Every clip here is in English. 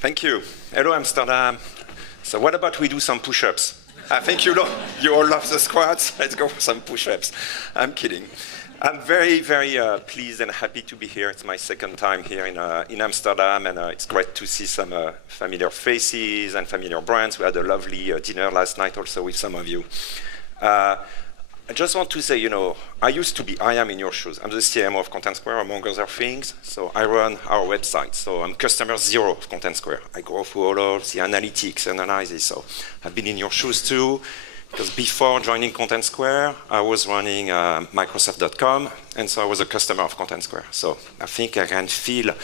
Thank you. Hello, Amsterdam. So what about we do some push-ups? I think you all love the squats. Let's go for some push-ups. I'm kidding. I'm very, very pleased and happy to be here. It's my second time here in Amsterdam, and it's great to see some familiar faces and familiar brands. We had a lovely dinner last night also with some of you. I just want to say, I am in your shoes. I'm the CMO of Contentsquare, among other things. So I run our website. So I'm customer zero of Contentsquare. I go through all of the analytics, analysis. So I've been in your shoes too, because before joining Contentsquare, I was running Microsoft.com, and so I was a customer of Contentsquare. So I think I can feel,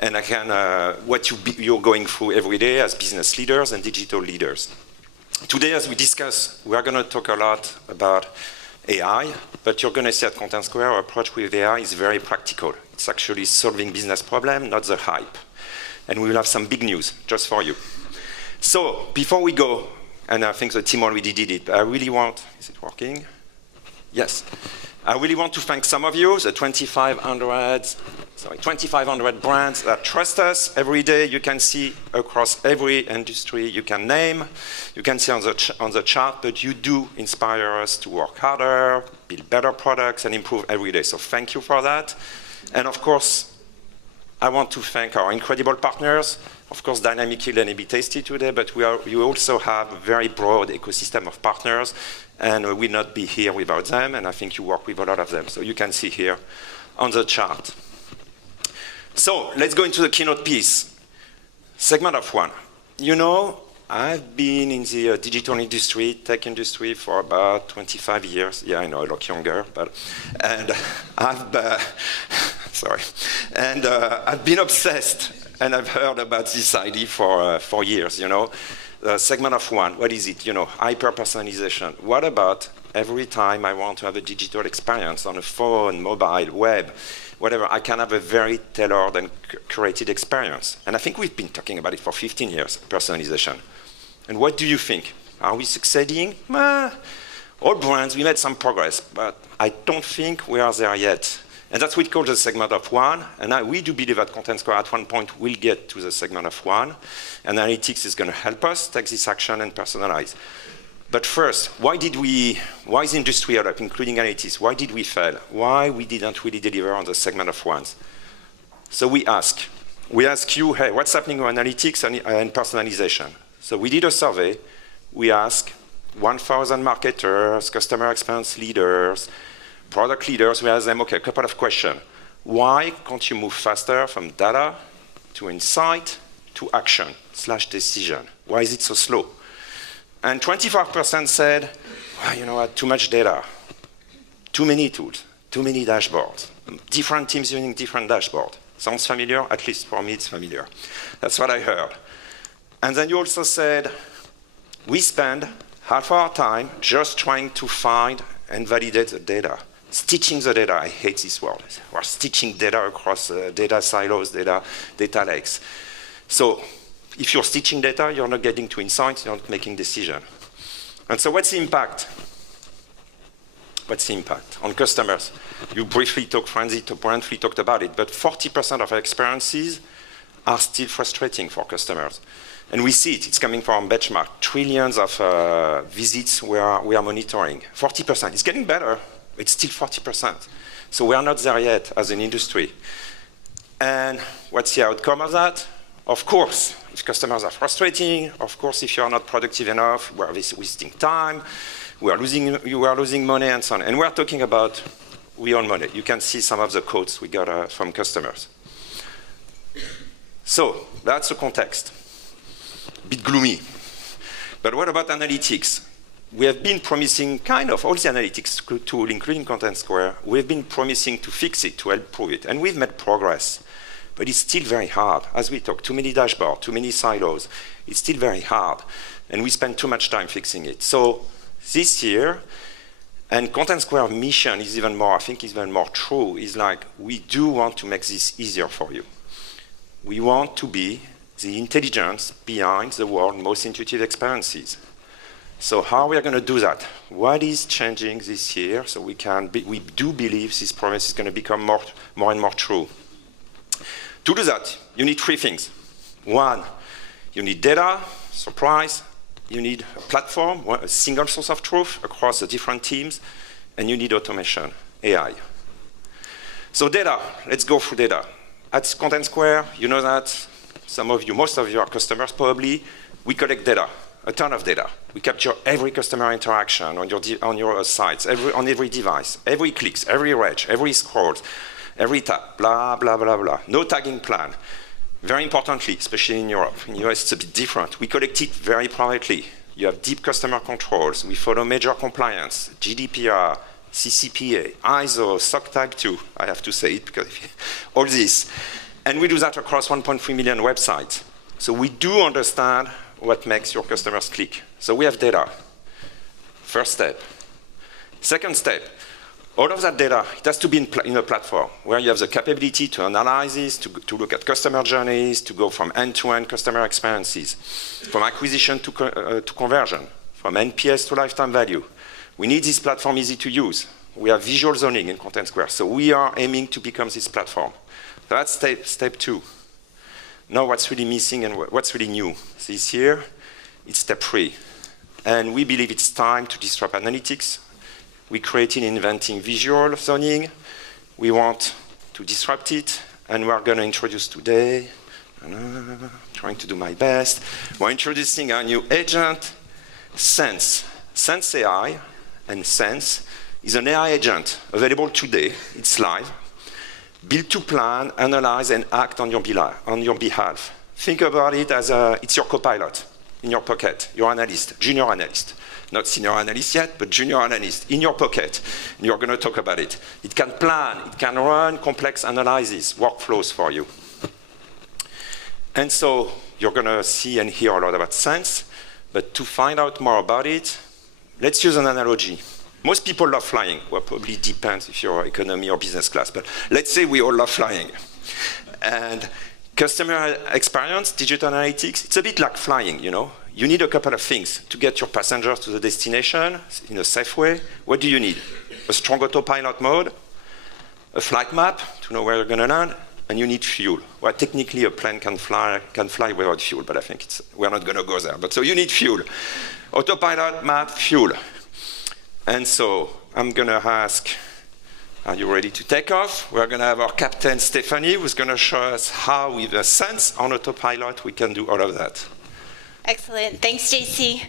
and I can what you're going through every day as business leaders and digital leaders. Today, as we discuss, we are going to talk a lot about AI, but you're going to see at Contentsquare, our approach with AI is very practical. It's actually solving business problem, not the hype. And we will have some big news just for you. So before we go, and I think the team already did it, but I really want, is it working? Yes. I really want to thank some of you, the 2,500 brands that trust us every day. You can see across every industry you can name. You can see on the chart, but you do inspire us to work harder, build better products, and improve every day. So thank you for that. And of course, I want to thank our incredible partners. Of course, Dynamic Yield and A/B Tasty today, but we also have a very broad ecosystem of partners, and we will not be here without them, and I think you work with a lot of them. So you can see here on the chart. So let's go into the keynote piece. Segment of one. I've been in the digital industry, tech industry for about 25 years. Yeah, I know, I look younger, and I've been obsessed, and I've heard about this idea for years, segment of one, what is it? Hyper-personalization. What about every time I want to have a digital experience on a phone, mobile, web, whatever, I can have a very tailored and curated experience. And I think we've been talking about it for 15 years, personalization. And what do you think? Are we succeeding? All brands, we made some progress, but I don't think we are there yet. And that's what we call the segment of one. And we do believe at Contentsquare at one point we'll get to the segment of one. And analytics is going to help us take this action and personalize. But first, why is the industry up, including analytics? Why did we fail? Why we didn't really deliver on the segment of ones? So we ask you, hey, what's happening with analytics and personalization? So we did a survey. We asked 1,000 marketers, customer experience leaders, product leaders. We asked them, okay, a couple of questions. Why can't you move faster from data to insight to action/decision? Why is it so slow? And 25% said, well, you know what, too much data, too many tools, too many dashboards, different teams using different dashboards. Sounds familiar? At least for me, it's familiar. That's what I heard. And then you also said, we spend half our time just trying to find and validate the data. Stitching the data, I hate this word. We're stitching data across data silos, data lakes. So if you're stitching data, you're not getting to insights, you're not making decisions. And so what's the impact? What's the impact on customers? You briefly talked about it, but 40% of our experiences are still frustrating for customers. And we see it, it's coming from benchmark, trillions of visits we are monitoring. 40%, it's getting better, it's still 40%. So we are not there yet as an industry. And what's the outcome of that? Of course, if customers are frustrating, of course, if you are not productive enough, we are wasting time, you are losing money, and so on. And we are talking about we own money. You can see some of the quotes we got from customers. So that's the context. A bit gloomy. But what about analytics? We have been promising all the analytics tool, including Contentsquare, we've been promising to fix it, to help prove it. And we've made progress. But it's still very hard. As we talk, too many dashboards, too many silos. It's still very hard. And we spend too much time fixing it. So this year, and Contentsquare mission is even more true, is like, we do want to make this easier for you. We want to be the intelligence behind the world's most intuitive experiences. So how are we going to do that? What is changing this year so we do believe this promise is going to become more and more true? To do that, you need three things. One, You need data, surprise. You need a platform, a single source of truth across the different teams, and you need automation, AI. So data, let's go through data. At Contentsquare, you know that, some of you, most of you are customers probably, we collect data, a ton of data. We capture every customer interaction on your sites, on every device, every clicks, every reg, every scroll, every tap, blah, blah, blah, blah. No tagging plan. Very importantly, especially in Europe, in the US it's a bit different. We collect it very privately. You have deep customer controls. We follow major compliance, GDPR, CCPA, ISO, SOC Tag 2, I have to say it because all this. And we do that across 1.3 million websites. So we do understand what makes your customers click. So we have data. First step. Second step. All of that data, it has to be in a platform where you have the capability to analyze this, to look at customer journeys, to go from end-to-end customer experiences, from acquisition to conversion, from NPS to lifetime value. We need this platform easy to use. We have visual zoning in Contentsquare, so we are aiming to become this platform. So that's step 2. Now what's really missing and what's really new this year, it's step 3. And we believe it's time to disrupt analytics. We created inventing visual zoning. We want to disrupt it, and we're going to introduce today, trying to do my best, we're introducing our new agent, Sense. Sense AI, and Sense is an AI agent available today. It's live. Built to plan, analyze, and act on your behalf. Think about it as it's your Copilot in your pocket, your analyst, junior analyst. Not senior analyst yet, but junior analyst in your pocket. And you're going to talk about it. It can plan, it can run complex analysis, workflows for you. And so you're going to see and hear a lot about Sense. But to find out more about it, let's use an analogy. Most people love flying. Well, probably depends if you're economy or business class. But let's say we all love flying. And customer experience, digital analytics, it's a bit like flying, you know. You need a couple of things to get your passengers to the destination in a safe way. What do you need? A strong autopilot mode, a flight map to know where you're going to land, and you need fuel. Well, technically, a plane can fly without fuel, but I think we're not going to go there. But so you need fuel. Autopilot, map, fuel. And so I'm going to ask, are you ready to take off? We're going to have our captain, Stephanie, who's going to show us how, with a Sense on autopilot, we can do all of that. Excellent. Thanks, JC.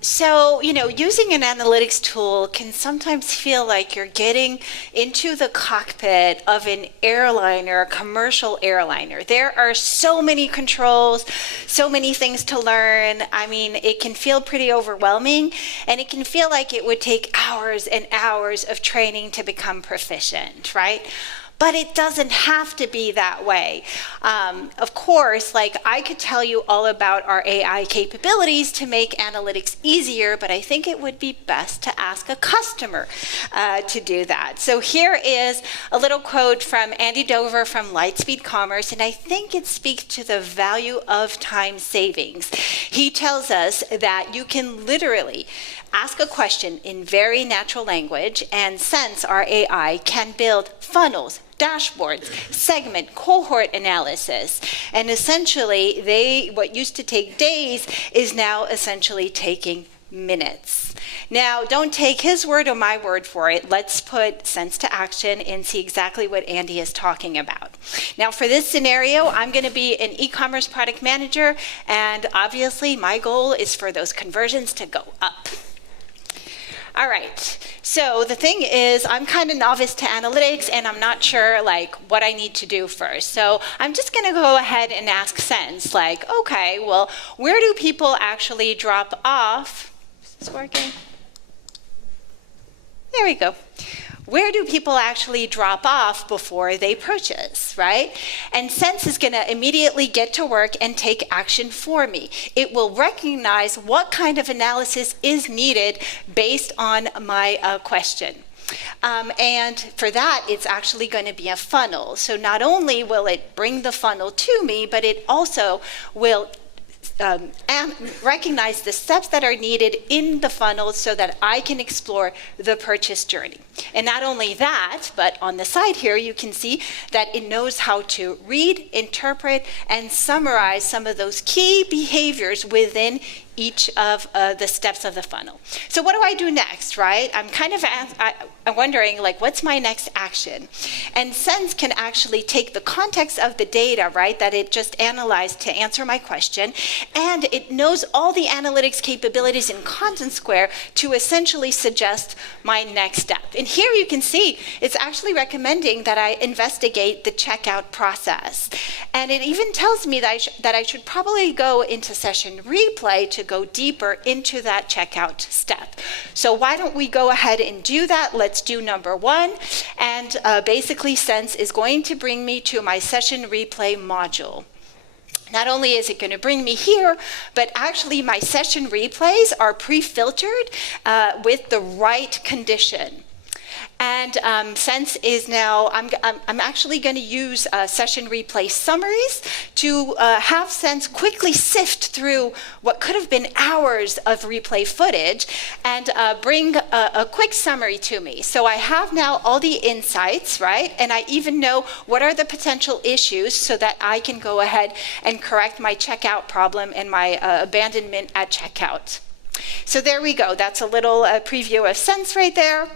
So, you know, using an analytics tool can sometimes feel like you're getting into the cockpit of an airliner, a commercial airliner. There are so many controls, so many things to learn. I mean, it can feel pretty overwhelming, and it can feel like it would take hours and hours of training to become proficient, right? But it doesn't have to be that way. Of course, like I could tell you all about our AI capabilities to make analytics easier, but I think it would be best to ask a customer to do that. So here is a little quote from Andy Dover from Lightspeed Commerce, and I think it speaks to the value of time savings. He tells us that you can literally ask a question in very natural language, and Sense, our AI, can build funnels, dashboards, segment, cohort analysis. And essentially, what used to take days is now essentially taking minutes. Now, don't take his word or my word for it. Let's put Sense to action and see exactly what Andy is talking about. Now, for this scenario, I'm going to be an e-commerce product manager, and obviously my goal is for those conversions to go up. All right, so the thing is, I'm kind of novice to analytics, and I'm not sure like what I need to do first. So I'm just going to go ahead and ask Sense, like, okay, well, where do people actually drop off? Is this working? There we go. Where do people actually drop off before they purchase, right? And Sense is going to immediately get to work and take action for me. It will recognize what kind of analysis is needed based on my question. And for that, it's actually going to be a funnel. So not only will it bring the funnel to me, but it also will and recognize the steps that are needed in the funnel so that I can explore the purchase journey. And not only that, but on the side here, you can see that it knows how to read, interpret, and summarize some of those key behaviors within each of the steps of the funnel. So what do I do next, right? I'm kind of I'm wondering, like, what's my next action? And Sense can actually take the context of the data, right, that it just analyzed to answer my question, and it knows all the analytics capabilities in Contentsquare to essentially suggest my next step. And here you can see it's actually recommending that I investigate the checkout process. And it even tells me that I should probably go into session replay to go deeper into that checkout step. So why don't we go ahead and do that? Let's do number 1. And basically Sense is going to bring me to my session replay module. Not only is it going to bring me here, but actually my session replays are pre-filtered with the right condition. And Sense is now, I'm actually going to use session replay summaries to have Sense quickly sift through what could have been hours of replay footage and bring a quick summary to me. So I have now all the insights, right? And I even know what are the potential issues so that I can go ahead and correct my checkout problem and my abandonment at checkout. So there we go. That's a little preview of Sense right there.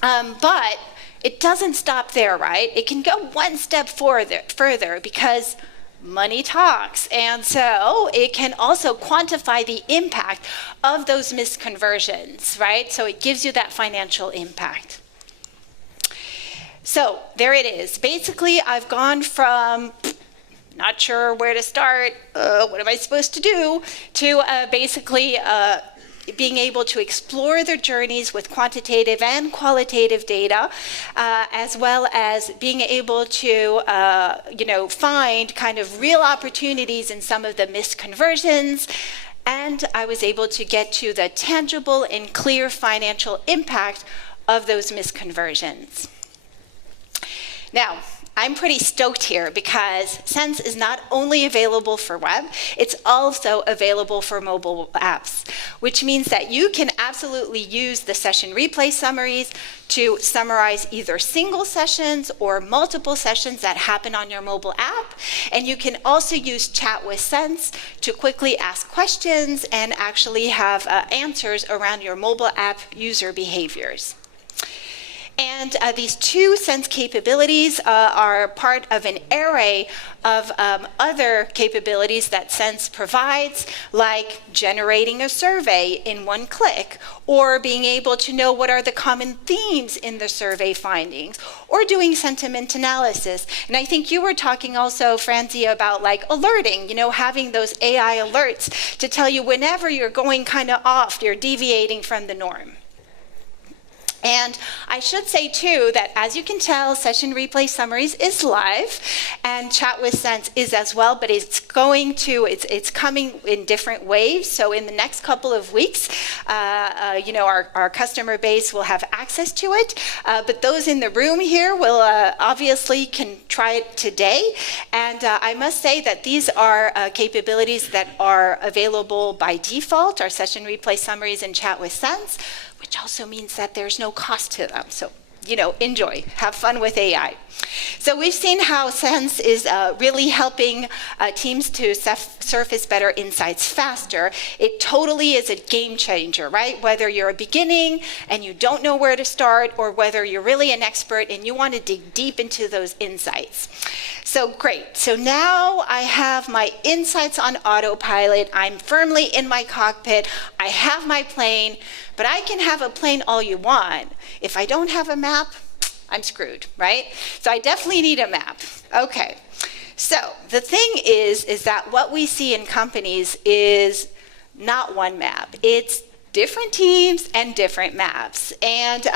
But it doesn't stop there, right? It can go one step further because money talks. And so it can also quantify the impact of those missed conversions, right? So it gives you that financial impact. So there it is. Basically, I've gone from not sure where to start, what am I supposed to do, to basically being able to explore their journeys with quantitative and qualitative data, as well as being able to, find kind of real opportunities in some of the missed conversions. And I was able to get to the tangible and clear financial impact of those missed conversions. Now, I'm pretty stoked here because Sense is not only available for web, it's also available for mobile apps, which means that you can absolutely use the session replay summaries to summarize either single sessions or multiple sessions that happen on your mobile app. And you can also use Chat with Sense to quickly ask questions and actually have answers around your mobile app user behaviors. And these two Sense capabilities are part of an array of other capabilities that Sense provides, like generating a survey in one click, or being able to know what are the common themes in the survey findings, or doing sentiment analysis. And I think you were talking also, Francie, about like alerting, having those AI alerts to tell you whenever you're going kind of off, you're deviating from the norm. And I should say, too, that as you can tell, Session Replay Summaries is live, and Chat with Sense is as well, but it's coming in different waves. So in the next couple of weeks, our customer base will have access to it. But those in the room here will obviously can try it today. And I must say that these are capabilities that are available by default, our Session Replay Summaries and Chat with Sense, which also means that there's no cost to them. So, enjoy, have fun with AI. So we've seen how Sense is really helping teams to surface better insights faster. It totally is a game changer, right? Whether you're a beginning and you don't know where to start, or whether you're really an expert and you want to dig deep into those insights. So great. So now I have my insights on autopilot. I'm firmly in my cockpit. I have my plane, but I can have a plane all you want. If I don't have a map, I'm screwed, right? So I definitely need a map. Okay. So the thing is that what we see in companies is not one map. It's different teams and different maps. And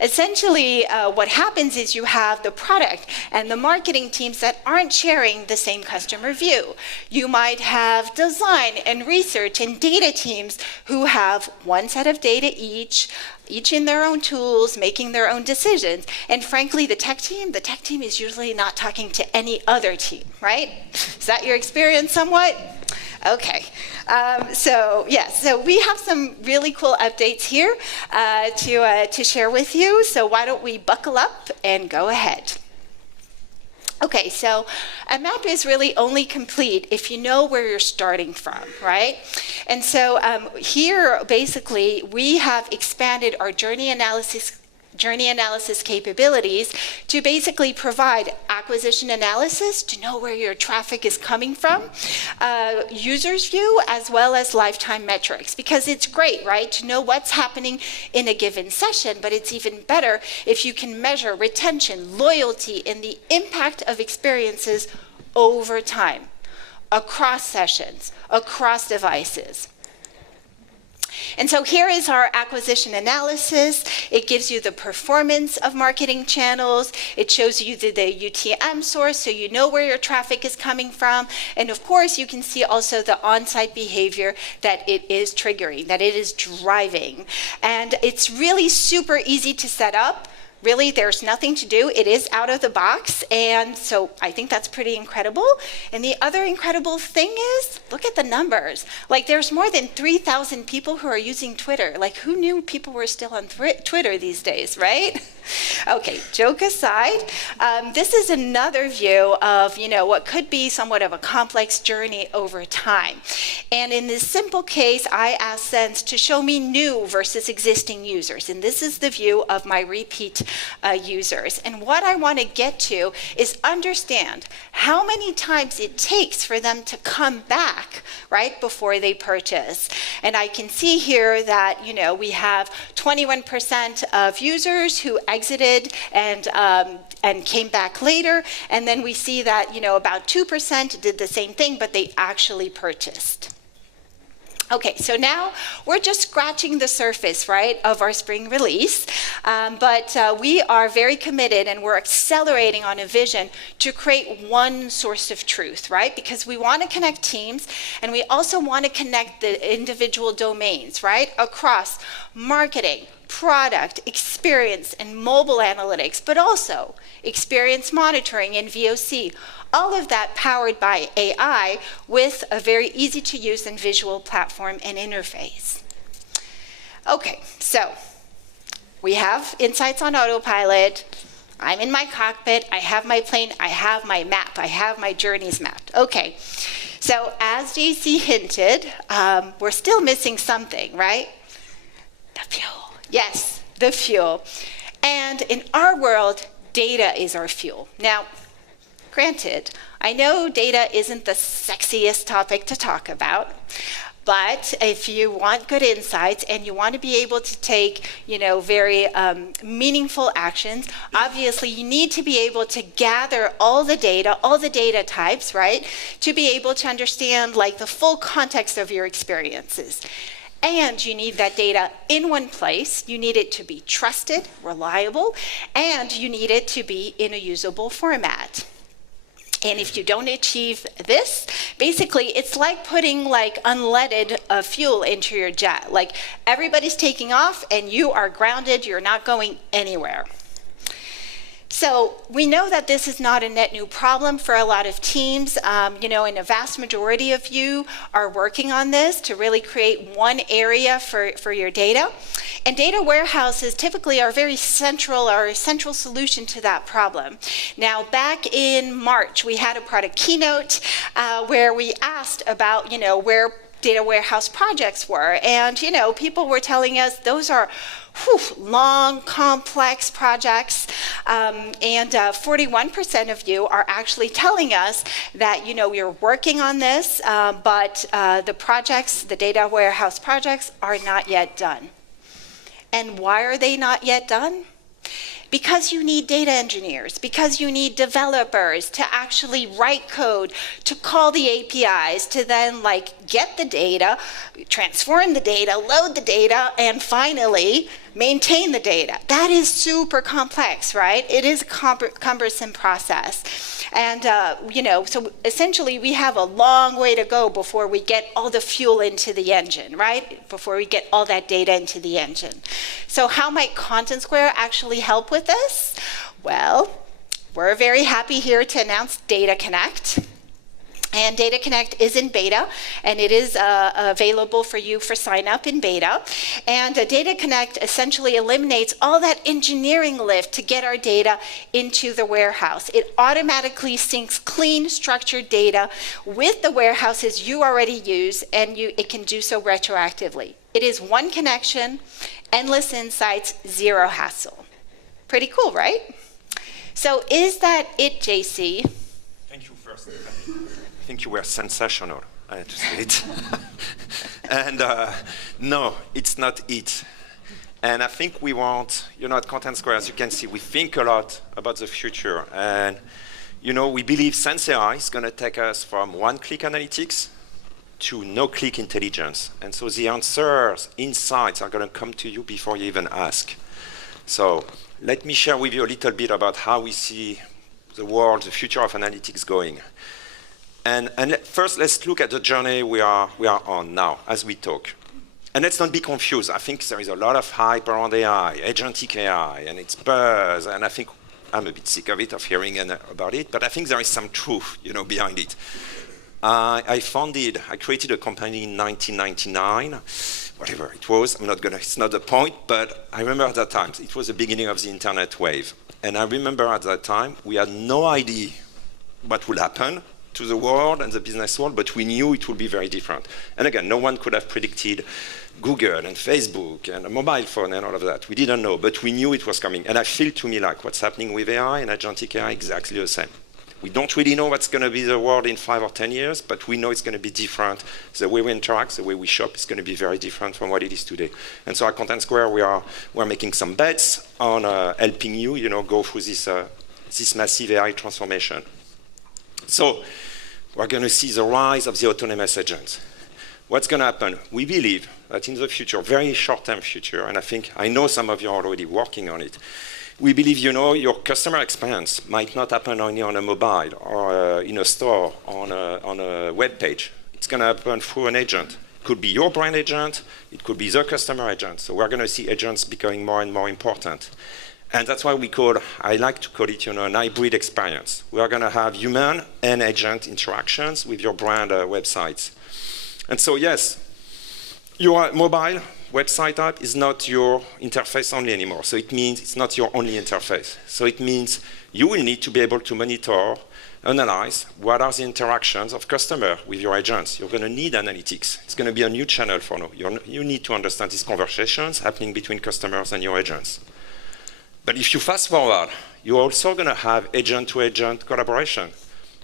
essentially what happens is you have the product and the marketing teams that aren't sharing the same customer view. You might have design and research and data teams who have one set of data each in their own tools, making their own decisions. And frankly, the tech team is usually not talking to any other team, right? Is that your experience somewhat? Okay, so we have some really cool updates here to share with you. So why don't we buckle up and go ahead. Okay, so a map is really only complete if you know where you're starting from, right? And so here, basically, we have expanded our journey analysis capabilities to basically provide acquisition analysis to know where your traffic is coming from, user's view, as well as lifetime metrics. Because it's great, right, to know what's happening in a given session, but it's even better if you can measure retention, loyalty, and the impact of experiences over time, across sessions, across devices. And so here is our acquisition analysis. It gives you the performance of marketing channels. It shows you the UTM source, so you know where your traffic is coming from. And of course, you can see also the on-site behavior that it is triggering, that it is driving. And it's really super easy to set up. Really, there's nothing to do. It is out of the box, and so I think that's pretty incredible. And the other incredible thing is, look at the numbers. Like, there's more than 3,000 people who are using Twitter. Like, who knew people were still on Twitter these days, right? Okay, joke aside, this is another view of, what could be somewhat of a complex journey over time. And in this simple case, I asked Sense to show me new versus existing users. And this is the view of my repeat users. And what I want to get to is understand how many times it takes for them to come back, right, before they purchase. And I can see here that, we have 21% of users who exited and came back later, and then we see that about 2% did the same thing, but they actually purchased. Okay, so now we're just scratching the surface, right, of our spring release, but we are very committed and we're accelerating on a vision to create one source of truth, right, because we want to connect teams and we also want to connect the individual domains, right, across marketing, product, experience, and mobile analytics, but also experience monitoring and VOC. All of that powered by AI with a very easy to use and visual platform and interface. Okay, so we have insights on autopilot. I'm in my cockpit, I have my plane, I have my map, I have my journeys mapped. Okay, so as JC hinted, we're still missing something, right? The fuel. Yes, the fuel. And in our world, data is our fuel. Now, granted, I know data isn't the sexiest topic to talk about, but if you want good insights and you want to be able to take, very meaningful actions, obviously you need to be able to gather all the data types, right, to be able to understand like the full context of your experiences. And you need that data in one place. You need it to be trusted, reliable, and you need it to be in a usable format. And if you don't achieve this, basically it's like putting like unleaded fuel into your jet. Like everybody's taking off and you are grounded, you're not going anywhere. So we know that this is not a net new problem for a lot of teams, and a vast majority of you are working on this to really create one area for your data. And data warehouses typically are very central, are a central solution to that problem. Now, back in March, we had a product keynote where we asked about, where data warehouse projects were. And, people were telling us those are long, complex projects, and 41% of you are actually telling us that, you're working on this, but the data warehouse projects are not yet done. And why are they not yet done? Because you need data engineers, because you need developers to actually write code, to call the APIs, to then get the data, transform the data, load the data, and finally maintain the data. That is super complex, right? It is a cumbersome process. And, so essentially we have a long way to go before we get all the fuel into the engine, right? Before we get all that data into the engine. So how might Contentsquare actually help with this? Well, we're very happy here to announce Data Connect. And Data Connect is in beta, and it is available for you for sign up in beta. And Data Connect essentially eliminates all that engineering lift to get our data into the warehouse. It automatically syncs clean, structured data with the warehouses you already use, and it can do so retroactively. It is one connection, endless insights, zero hassle. Pretty cool, right? So is that it, JC? Thank you first. I think you were sensational, I had to say it. And no, it's not it. And I think we want, at Contentsquare, as you can see, we think a lot about the future. And, we believe Sense AI is going to take us from one-click analytics to no-click intelligence. And so the answers, insights are going to come to you before you even ask. So let me share with you a little bit about how we see the world, the future of analytics going. And first, let's look at the journey we are on now as we talk. And let's not be confused. I think there is a lot of hype around AI, agentic AI, and it's buzz. And I think I'm a bit sick of it, of hearing about it. But I think there is some truth, behind it. I created a company in 1999, whatever it was. It's not the point, but I remember at that time, it was the beginning of the internet wave. And I remember at that time, we had no idea what would happen to the world and the business world, but we knew it would be very different. And again, no one could have predicted Google and Facebook and a mobile phone and all of that. We didn't know, but we knew it was coming. And I feel to me like what's happening with AI and agentic AI exactly the same. We don't really know what's going to be the world in 5 or 10 years, but we know it's going to be different. The way we interact, the way we shop is going to be very different from what it is today. And so at Contentsquare, we're making some bets on helping you, go through this massive AI transformation. So we're going to see the rise of the autonomous agents. What's going to happen? We believe that in the future, very short-term future, and I know some of you are already working on it, we believe, your customer experience might not happen only on a mobile or in a store, on a web page. It's going to happen through an agent. It could be your brand agent. It could be the customer agent. So we're going to see agents becoming more and more important. And that's why I like to call it, an hybrid experience. We are going to have human and agent interactions with your brand websites. And so, yes, your mobile website app is not your interface only anymore. So it means it's not your only interface. So it means you will need to be able to monitor, analyze what are the interactions of customer with your agents. You're going to need analytics. It's going to be a new channel for you. You need to understand these conversations happening between customers and your agents. But if you fast forward, you're also going to have agent-to-agent collaboration.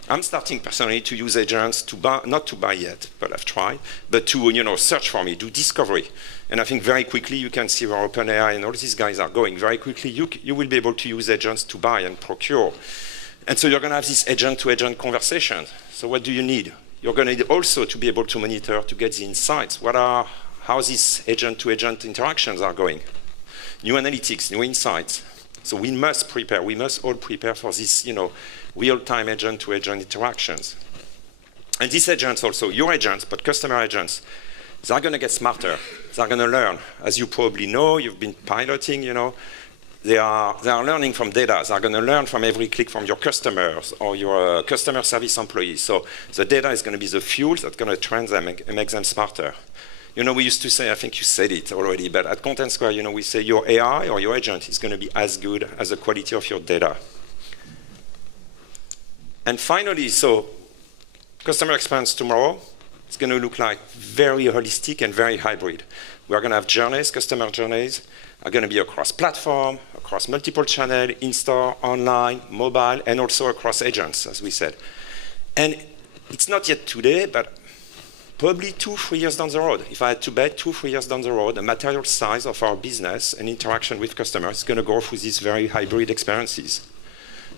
I'm starting personally to use agents to buy, not to buy yet, but I've tried, but to search for me, do discovery. And I think very quickly you can see where OpenAI and all these guys are going. Very quickly you will be able to use agents to buy and procure. And so you're going to have this agent-to-agent conversation. So what do you need? You're going to need also to be able to monitor, to get the insights. How these agent-to-agent interactions are going. New analytics, new insights. So we must all prepare for this, real-time agent-to-agent interactions. And these agents also, your agents, but customer agents, they're going to get smarter. They're going to learn. As you probably know, you've been piloting, they are learning from data. They're going to learn from every click from your customers or your customer service employees. So the data is going to be the fuel that's going to train them and make them smarter. We used to say, I think you said it already, but at Contentsquare, we say your AI or your agent is going to be as good as the quality of your data. And finally, so customer experience tomorrow, it's going to look like very holistic and very hybrid. We're going to have journeys, customer journeys, are going to be across platform, across multiple channels, in-store, online, mobile, and also across agents, as we said. And it's not yet today, but probably 2-3 years down the road. If I had to bet 2-3 years down the road, the material size of our business and interaction with customers is going to go through these very hybrid experiences.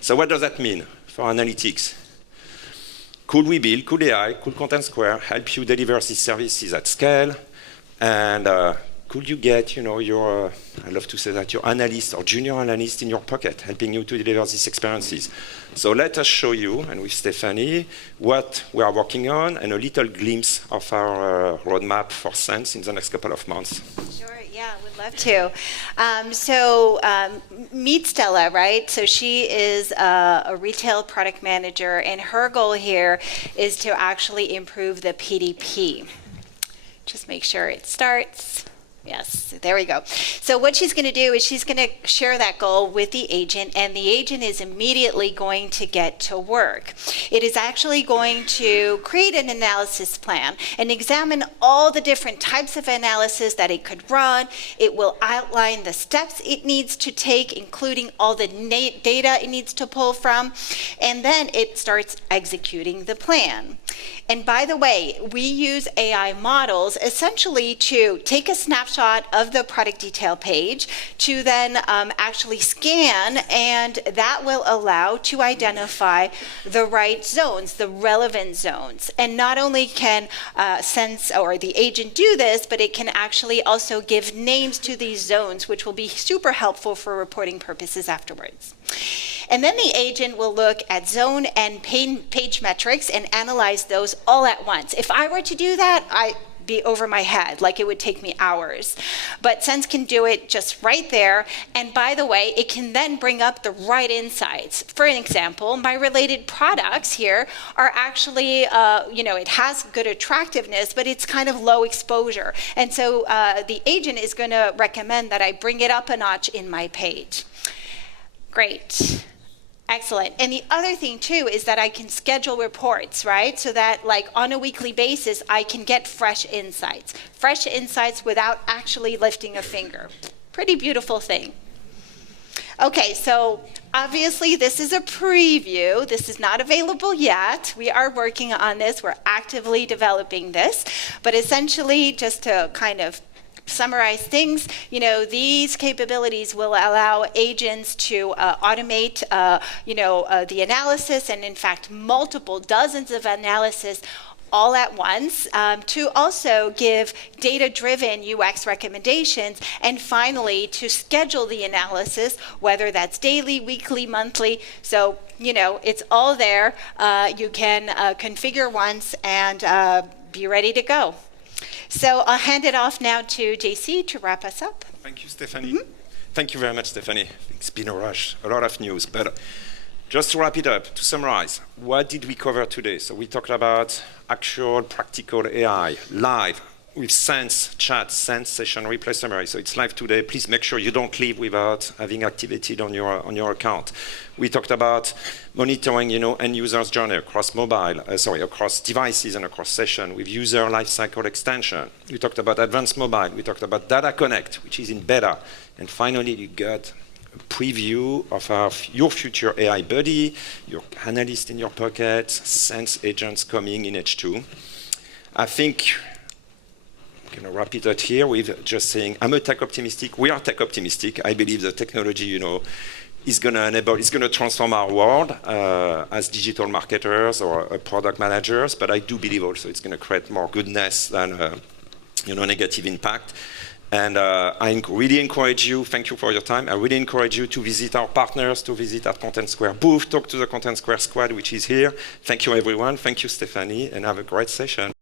So what does that mean for analytics? Could AI, could Contentsquare help you deliver these services at scale? And could you get, your, I love to say that, your analyst or junior analyst in your pocket, helping you to deliver these experiences? So let us show you, and with Stephanie, what we are working on and a little glimpse of our roadmap for Sense in the next couple of months. Sure. Yeah, would love to. Meet Stella, right? So she is a retail product manager, and her goal here is to actually improve the PDP. Just make sure it starts. Yes, there we go. So what she's going to do is she's going to share that goal with the agent, and the agent is immediately going to get to work. It is actually going to create an analysis plan and examine all the different types of analysis that it could run. It will outline the steps it needs to take, including all the data it needs to pull from, and then it starts executing the plan. And by the way, we use AI models essentially to take a snapshot of the product detail page to then actually scan, and that will allow to identify the right zones, the relevant zones. And not only can the agent do this, but it can actually also give names to these zones, which will be super helpful for reporting purposes afterwards. And then the agent will look at zone and page metrics and analyze those all at once. If I were to do that, I'd be over my head, like it would take me hours. But Sense can do it just right there. And by the way, it can then bring up the right insights. For example, my related products here are actually, it has good attractiveness, but it's kind of low exposure. And so the agent is going to recommend that I bring it up a notch in my page. Great. Excellent. And the other thing too is that I can schedule reports, right? So that like on a weekly basis, I can get fresh insights without actually lifting a finger. Pretty beautiful thing. Okay, so obviously this is a preview. This is not available yet. We are working on this. We're actively developing this. But essentially, just to kind of summarize things, these capabilities will allow agents to automate, the analysis, and in fact, multiple dozens of analysis all at once, to also give data-driven UX recommendations, and finally, to schedule the analysis, whether that's daily, weekly, monthly. So, it's all there. You can configure once and be ready to go. So I'll hand it off now to JC to wrap us up. Thank you, Stephanie. Thank you very much, Stephanie. It's been a rush, a lot of news. But just to wrap it up, to summarize, what did we cover today? So we talked about actual, practical AI, live, with Sense Chat, Sense Session Replay Summary. So it's live today. Please make sure you don't leave without having activated on your account. We talked about monitoring, end users' journey across across devices and across session with user lifecycle extension. We talked about advanced mobile. We talked about Data Connect, which is in beta. And finally, you got a preview of your future AI buddy, your analyst in your pocket, Sense agents coming in H2. I think I'm going to wrap it up here with just saying I'm a tech optimistic. We are tech optimistic. I believe the technology, is going to transform our world as digital marketers or product managers. But I do believe also it's going to create more goodness than negative impact. And I really encourage you, thank you for your time, I really encourage you to visit our partners, to visit our Contentsquare booth, talk to the Contentsquare squad, which is here. Thank you, everyone. Thank you, Stephanie, and have a great session.